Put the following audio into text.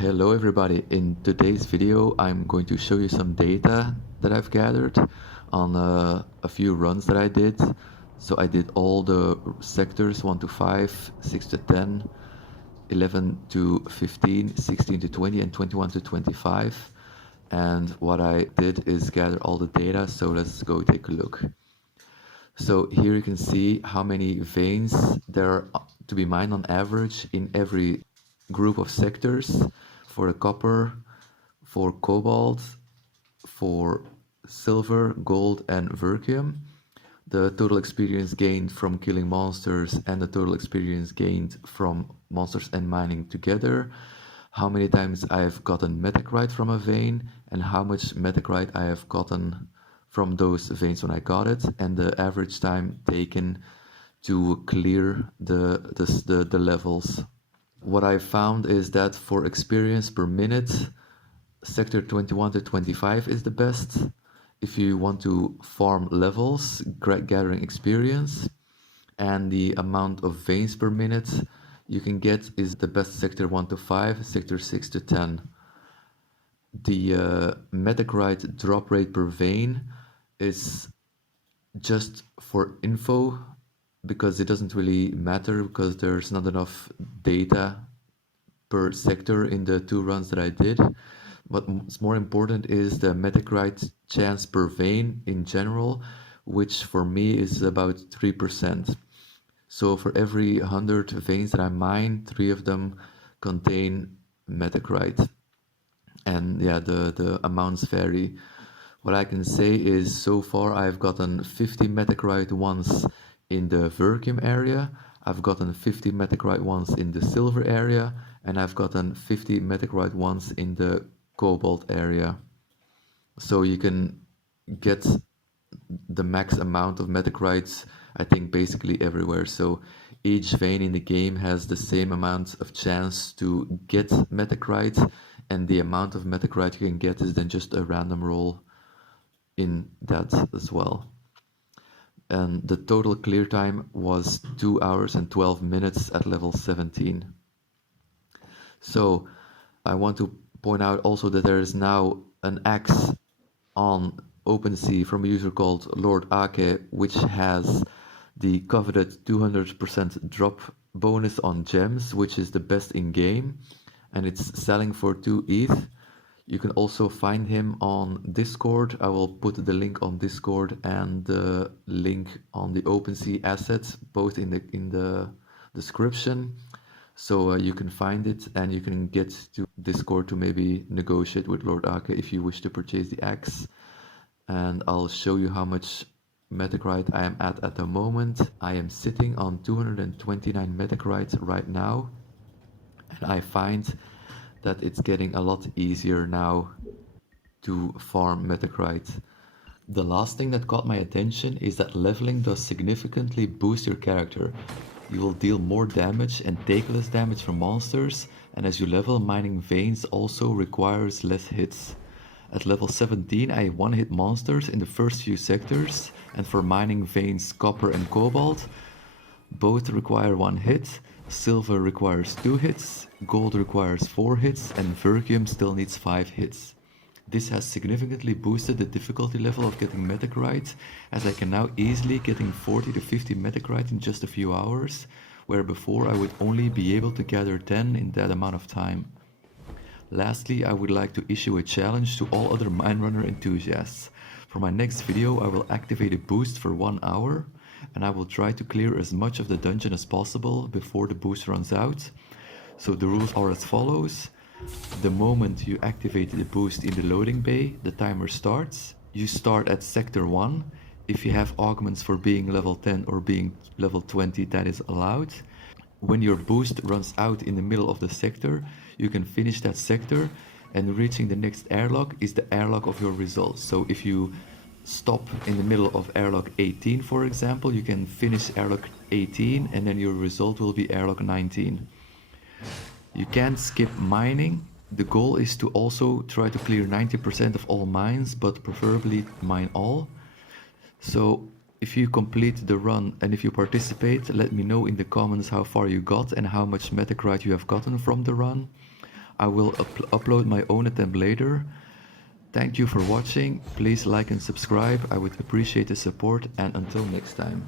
Hello everybody, in today's video I'm going to show you some data that I've gathered on a few runs that I did. So I did all the sectors 1 to 5, 6 to 10, 11 to 15, 16 to 20 and 21 to 25. And what I did is gather all the data, so let's go take a look. So here you can see how many veins there are to be mined on average in every group of sectors for the copper, for cobalt, for silver, gold and verkium. The total experience gained from killing monsters and the total experience gained from monsters and mining together. How many times I have gotten metacrite from a vein and how much metacrite I have gotten from those veins when I got it, and the average time taken to clear the levels. What I found is that for experience per minute, sector 21 to 25 is the best. If you want to farm levels, gathering experience, and the amount of veins per minute you can get is the best sector 1 to 5, sector 6 to 10. The metacrite drop rate per vein is just for info, because it doesn't really matter because there's not enough data per sector in the 2 runs that I did. What's more important is the metacrite chance per vein in general, which for me is about 3%. So for every 100 veins that I mine, 3 of them contain metacrite. And yeah, the amounts vary. What I can say is so far I've gotten 50 metacrite once in the verkium area, I've gotten 50 metacrite once in the silver area, and I've gotten 50 metacrite once in the cobalt area. So you can get the max amount of metacrites, I think, basically everywhere. So each vein in the game has the same amount of chance to get metacrite, and the amount of metacrite you can get is then just a random roll in that as well. And the total clear time was 2 hours and 12 minutes at level 17. So I want to point out also that there is now an axe on OpenSea from a user called Lord Ake, which has the coveted 200% drop bonus on gems, which is the best in game, and it's selling for 2 ETH. You can also find him on Discord. I will put the link on Discord and the link on the OpenSea assets, both in the description. So you can find it and you can get to Discord to maybe negotiate with Lord Ake if you wish to purchase the axe. And I'll show you how much metacrite I am at the moment. I am sitting on 229 metacrite right now, and I find that it's getting a lot easier now to farm metacrite. The last thing that caught my attention is that leveling does significantly boost your character. You will deal more damage and take less damage from monsters, and as you level, mining veins also requires less hits. At level 17 I one-hit monsters in the first few sectors, and for mining veins copper and cobalt, both require 1 hit. Silver requires 2 hits, gold requires 4 hits, and verkium still needs 5 hits. This has significantly boosted the difficulty level of getting metacrite, as I can now easily getting 40 to 50 metacrite in just a few hours, where before I would only be able to gather 10 in that amount of time. Lastly, I would like to issue a challenge to all other MineRunner enthusiasts. For my next video I will activate a boost for 1 hour, and I will try to clear as much of the dungeon as possible before the boost runs out. So the rules are as follows. The moment you activate the boost in the loading bay, the timer starts. You start at sector 1. If you have augments for being level 10 or being level 20, that is allowed. When your boost runs out in the middle of the sector, you can finish that sector, and reaching the next airlock is the airlock of your results. So if you stop in the middle of airlock 18, for example, you can finish airlock 18 and then your result will be airlock 19. You can't skip mining. The goal is to also try to clear 90% of all mines, but preferably mine all. So if you complete the run and if you participate, let me know in the comments how far you got and how much metacrite you have gotten from the run. I will upload my own attempt later. Thank you for watching. Please like and subscribe. I would appreciate the support, and until next time.